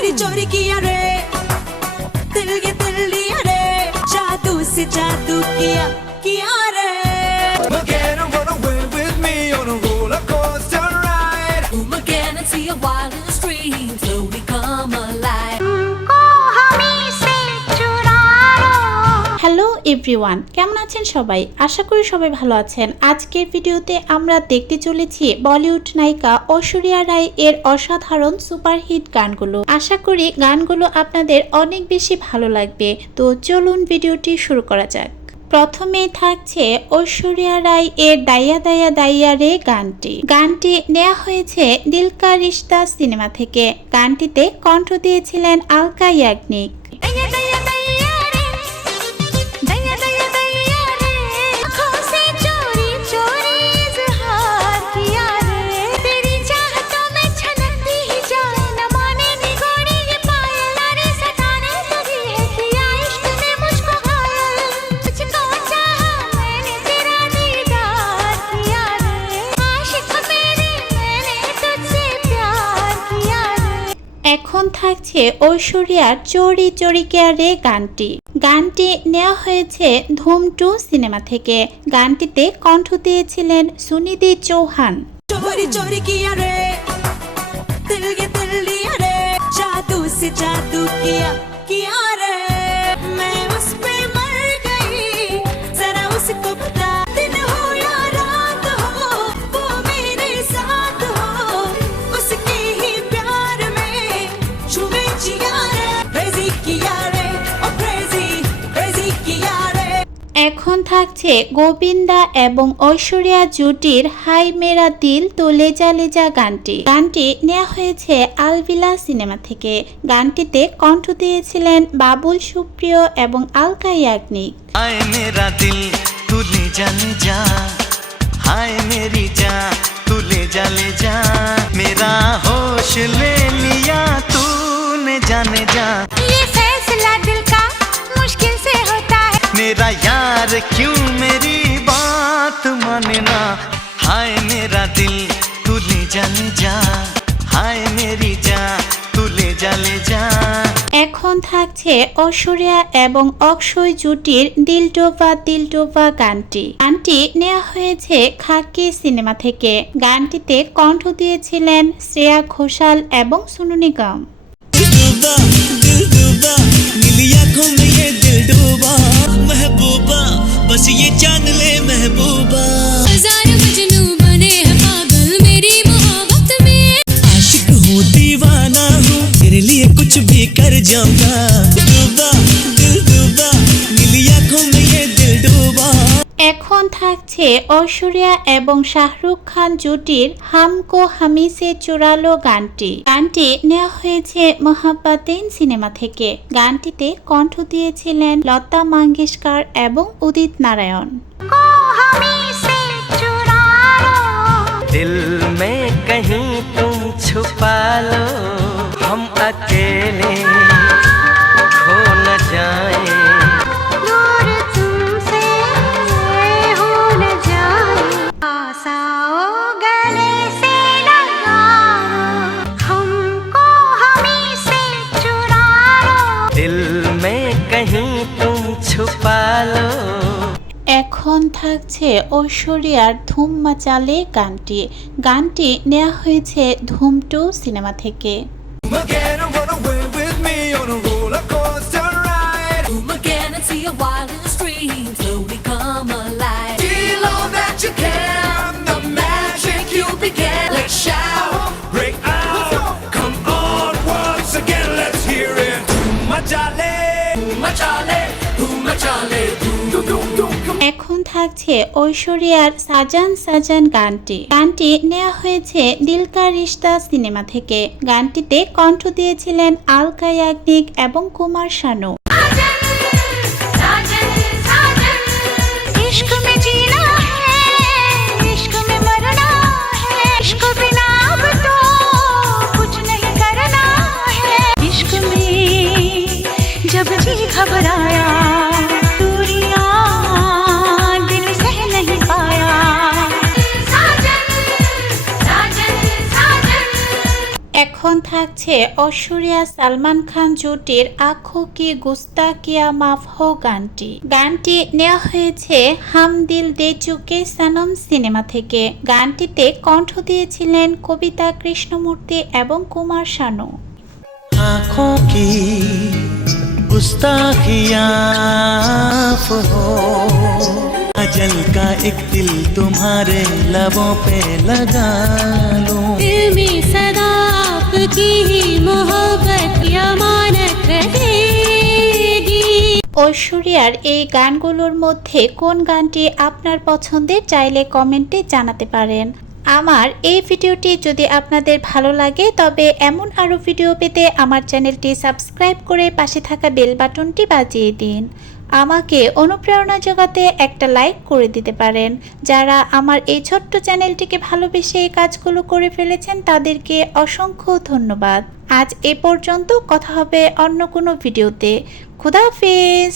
चोरी चोरी किया रे दिल ये दिल लिया रे जादू से जादू किया रे Again, I'm gonna win with me on a roller coaster ride. Come again and see a wild in the street slowly come alive. Hello everyone, কেমন আছেন সবাই? আশা করি সবাই ভালো আছেন। আজকের ভিডিওতে আমরা দেখতে চলেছি বলিউড নায়িকা ঐশ্বরিয়া রাই এর অসাধারণ সুপারহিট গানগুলো। আশা করি গানগুলো আপনাদের অনেক বেশি ভালো লাগবে। তো চলুন ভিডিওটি শুরু করা যাক। প্রথমে থাকছে ঐশ্বরিয়া রাই এর দাইয়া দাইয়া দাইয়া রে গানটি নেওয়া হয়েছে দিল কা রিশতা সিনেমা থেকে। গানটিতে কণ্ঠ দিয়েছিলেন আলকা ইয়াগনিক। এখন থাকছে ঐশ্বরিয়ার চোরি চোরি কিয়া রে গানটি নেওয়া হয়েছে ধুম 2 সিনেমা থেকে। গানটিতে কণ্ঠ দিয়েছিলেন সুনিধি চৌহান। चोरी चोरी किया रे दिल ये दिल लिया रे जादू से जादू किया रे मैं उस पे मर गई जरा उसको बता दिन हो या रात हो वो मेरे साथ हो उसके ही प्यार में छुए जिया रे crazy किया रे oh crazy किया रे। এখন থাকছে গোবিন্দা এবং ঐশ্বরিয়া জুটির হাই মেরা দিল তো লেজা লেজা গানটি নেওয়া হয়েছে আলভিলা সিনেমা থেকে। গানটিতে কণ্ঠ দিয়েছিলেন বাবুল সুপ্রিয় এবং আলকা ইয়াগনিক। हाय मेरा दिल तू ले जा हाय मेरी जान तू ले जा मेरा होश ले लिया तूने जाने जा ये फैसला दिल का मुश्किल से होता है मेरा यार क्यों मेरी बात माने ना हाय मेरा दिल तू ले जा हाय मेरी जान तू ले जा এখন থাকছে ঐশ্বরিয়া এবং অক্ষয় জুটির দিল ডোবা গানটি নেওয়া হয়েছে খাকি সিনেমা থেকে। গানটিতে কণ্ঠ দিয়েছিলেন শ্রেয়া ঘোষাল এবং সোনু নিগম। दिल डूबा नीली आंखों में ये दिल डूबा महबूबा बस ये जान ले महबूबा हजार मजनू बने हैं पागल मेरी मोहब्बत में आशिक हूँ दीवाना हूँ तेरे लिए कुछ भी कर जाऊंगा दिल डूबा नीली आंखों में ये दिल डूबा। এখন থাকছে ঐশ্বরিয়া এবং শাহরুখ খান জুটির হামকো হামি সে চুরালো গানটি নেওয়া হয়েছে মোহাব্বতেন সিনেমা থেকে। গানটিতে কণ্ঠ দিয়েছিলেন লতা মঙ্গেশকর এবং উদিত নারায়ণ। दिल में कहीं तुम छुपा लो हम अकेले खो न जाए दूर तुमसे हो न जाए आसाओ गले से लगाओ हमको हमी से चुरा लो दिल में कहीं तुम छुपा लो। এখন থাকছে ঐশ্বরিয়ার ধুম মাচালে গানটি নেওয়া হয়েছে ধুম 2 সিনেমা থেকে। Again, I'm gonna win with me on a roller coaster ride. Come again and see a wild in the street slowly come alive. Feel all that you can, the magic you began. Let's shout, break out, come on once again. Let's hear it. Machale, machale, machale, এখন থাকছে ঐশ্বরিয়ার সাজান গানটি নেওয়া হয়েছে দিল কা রিশতা cinema থেকে। গানটিতে কণ্ঠ দিয়েছিলেন আলকা ইয়াগনিক এবং কুমার শানু। इश्क में जीना है इश्क में मरना है इश्क बिना अब तो कुछ नहीं करना है इश्क में जब भी घबराया दूरियां दिल सह नहीं पाया এখন থাকছে ঐশ্বরিয়া সালমান খান জুটির আঁখো কি গুস্তাকিয়া মাফ হো গানটি। গানটি নেওয়া হয়েছে হাম দিল দে চুকে সনম সিনেমা থেকে। গানটিতে কণ্ঠ দিয়েছিলেন কবিতা কৃষ্ণমূর্তি এবং কুমার শানু। आँखों की गुस्ताखियाँ हो, अजल का एक दिल तुम्हारे लबों पे लगा लूं। दिल में सदा आपकी ही मोहब्बत अमानत रहेगी। ঐশ্বরিয়ার এই গানগুলোর মধ্যে কোন গানটি আপনার পছন্দের চাইলে কমেন্টে জানাতে পারেন। আমার এই ভিডিওটি যদি আপনাদের ভালো লাগে তবে এমন আরও ভিডিও পেতে আমার চ্যানেলটি সাবস্ক্রাইব করে পাশে থাকা বেল বাটনটি বাজিয়ে দিন। আমাকে অনুপ্রেরণা জোগাতে একটা লাইক করে দিতে পারেন। যারা আমার এই ছোট্ট চ্যানেলটিকে ভালোবেসে এই কাজগুলো করে ফেলেছেন তাদেরকে অসংখ্য ধন্যবাদ। আজ এ পর্যন্ত, কথা হবে অন্য কোনো ভিডিওতে। খুদা হাফেজ।